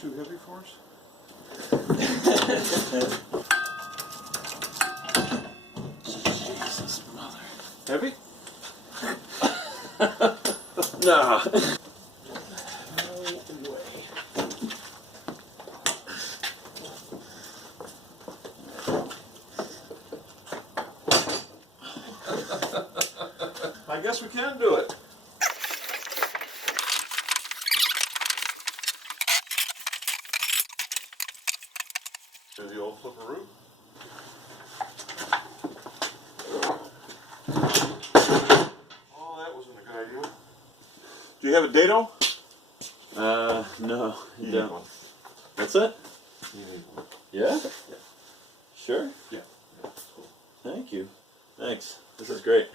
Too heavy for us? Jesus, mother. Heavy? Nah. No way. I guess we can do it. Do the old flipperoo. Oh, that wasn't a good idea. Do you have a dado? No, you don't. One. That's it? You need one. Yeah? Yeah. Sure? Yeah. Cool. Thank you. Thanks. This is great.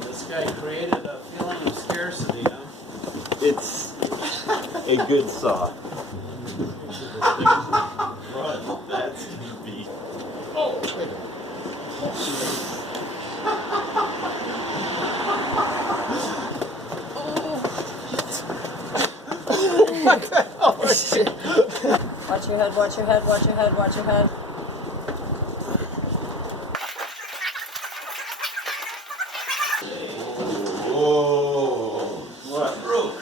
This guy created a feeling of scarcity, huh? It's a good saw. Run. That's gonna be. Oh, wait a minute. Watch your head, watch your head, watch your head, watch your head. Whoa. What? Broke.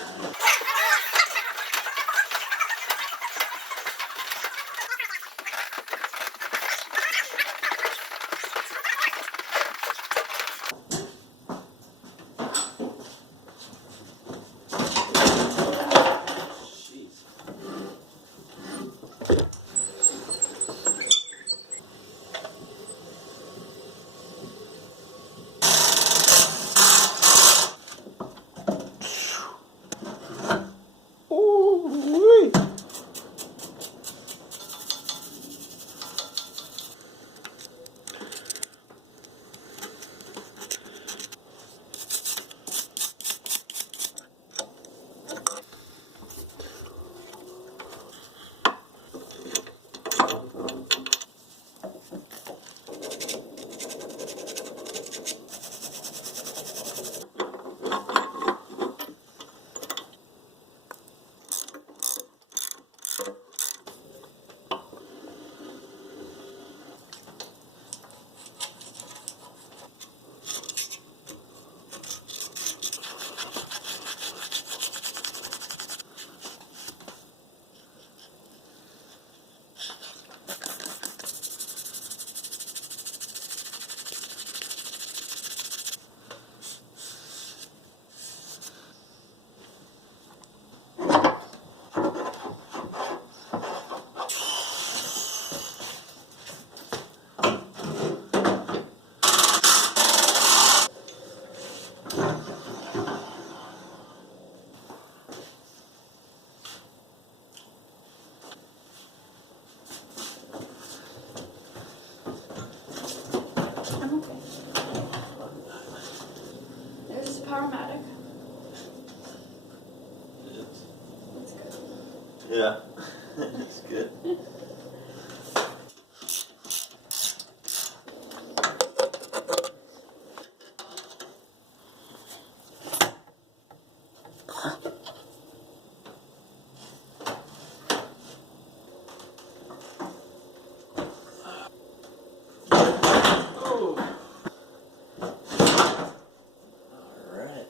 Ooh-wee. I'm okay. There's a Powermatic. That's good. Yeah, it's good. Alright.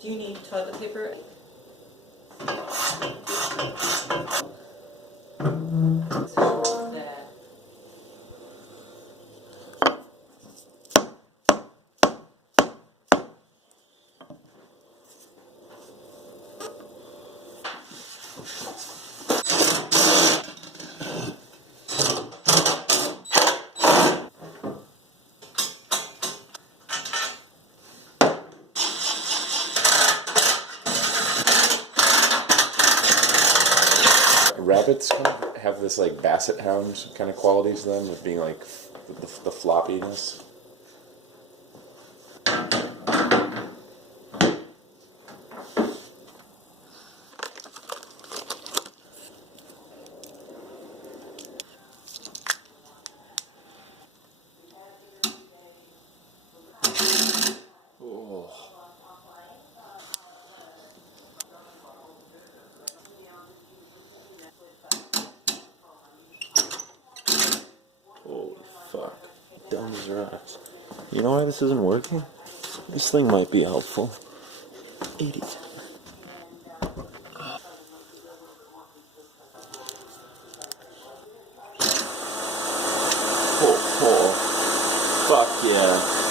Do you need toilet paper? There. rabbits kind of have this like basset hound kind of qualities to them, of being like the floppiness. Holy fuck. Dumb as rocks. You know why this isn't working? This thing might be helpful. Eat it. Oh, fuck yeah.